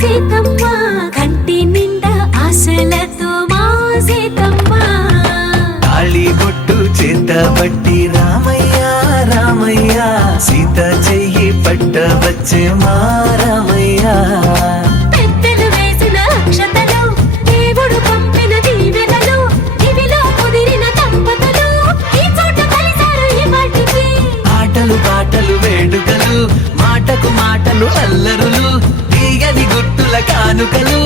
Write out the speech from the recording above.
సీతమ్మ కంటి నిండా ఆశలతో మా సీతమ్మ తాళి బొట్టు చేత బట్టి రామయ్య రామయ్య సీత చెయ్యి పట్ట వచ్చే మా రామయ్య పెద్దలు వేసిన అక్షతలు దేవుడు పంపిన దీవెనలు ఇవిలో కుదిరిన దంపతులు ఈ చోట కలిసారు ఈ వాటికి ఆటలు పాటలు వేడుకలు మాటకు మాటలు అల్లరులు తీయని గుర్తుల కానుకలు